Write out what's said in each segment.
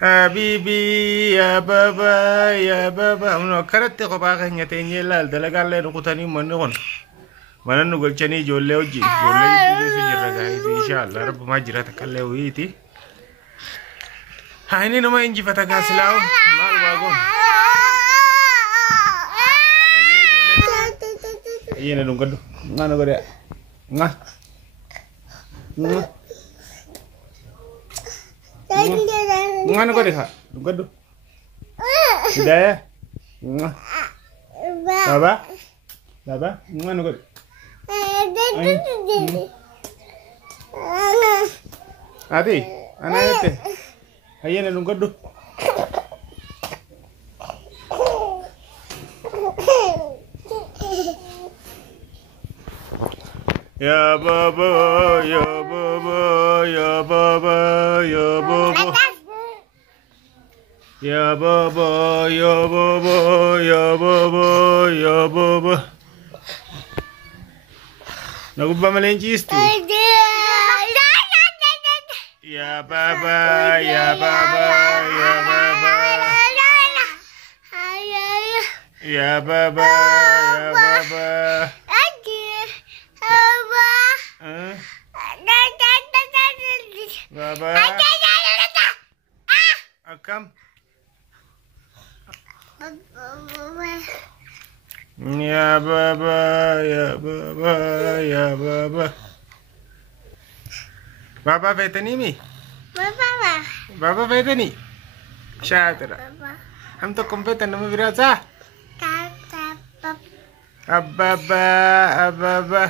حبيبي يا بابا يا بابا منو كرت قبا خنيا تني لا دلقال لي نقطاني منون من نقول شني جولة وجي جولة يجي سجرة جاهز إن شاء الله رب ما جرى تكلم ويتي هاي نما إنجي فتاة سلاو مال واقون iya na dungkado ngano ko dia nga ngano ko dia dungkado hidayah nga baba baba ngano ko ati anak ete iya na dungkado ya baba ya baba ya baba ya baba ya baba ya baba ya baba ya baba nagu bamalenci istu ya baba ya baba ya baba ya baba ya baba Baba, akam, ya baba, ya baba, ya baba, baba vetani mi, baba vetani, syatra, ham to kompetan nama berasa, ababa, ababa.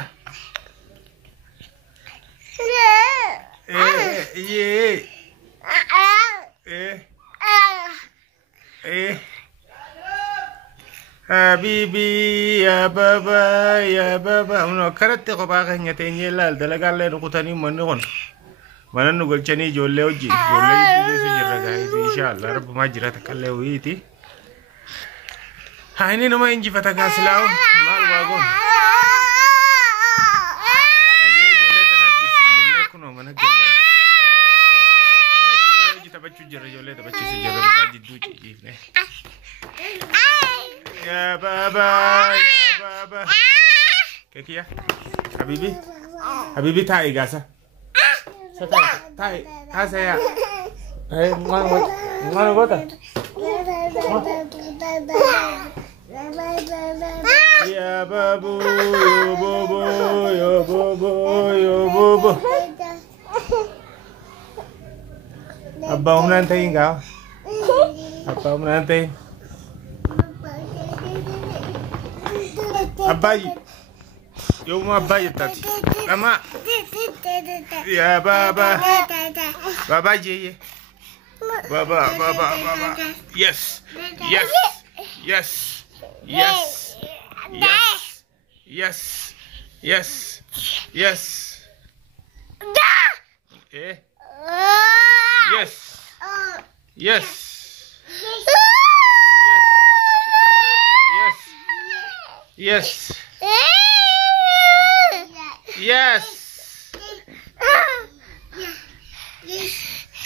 Ye Habibi ya baba ya baba uno karate ko ba kanya tenye lal dalagal le nukutani manun manan nugol chani jolle oji jolle yiji sujirra guys inshallah rabb ma jira takalle witi hayni nama inji fataga silaw mal wagon ya baba ya baba kekia habibi habibi tai gasa tai saya ngono gota ya babu ya bobo ya bobo ya bobo abang menantai engkau apa menantai abai yo ma abai tati ama ya baba baba je baba baba baba yes yes yes yes yes yes yes yes eh yes yes yes yes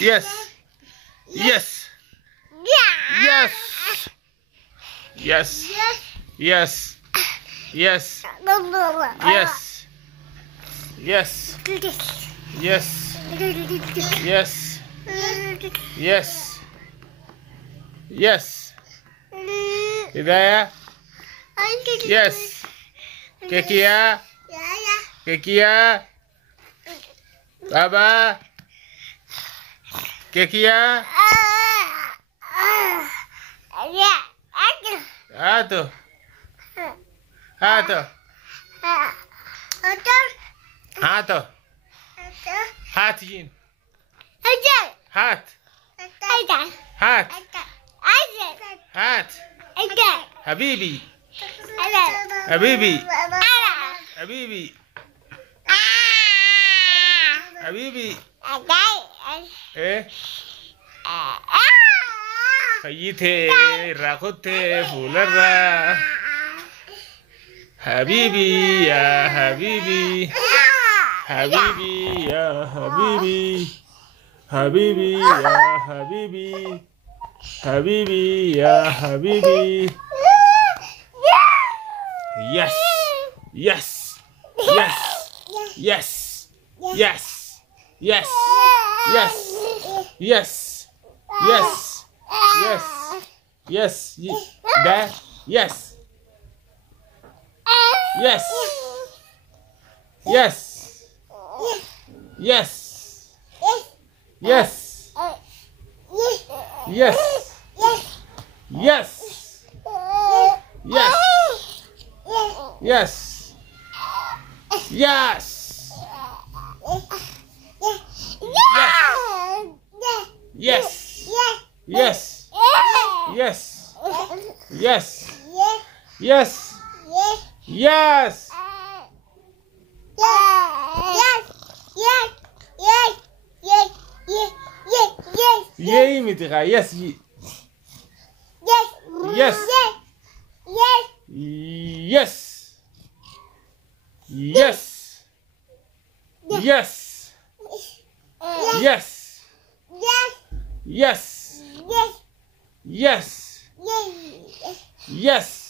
yes yes yes yes yes yes yes yes yes yes yes yes Hidayah yes kekia kekia baba kekia ato ato ato hatin hat hat hat habibi habibi habibi habibi khayite rakote fulara habibi ya habibi habibi ya habibi حبيبي يا حبيبي حبيبي يا حبيبي. Yes yes yes yes yes yes yes yes yes yes yes that yes yes yes yes yes yes yes yes yes yes yes yes yes yes yes yes yay mitiga yes yes yes yes yes yes yes yes yes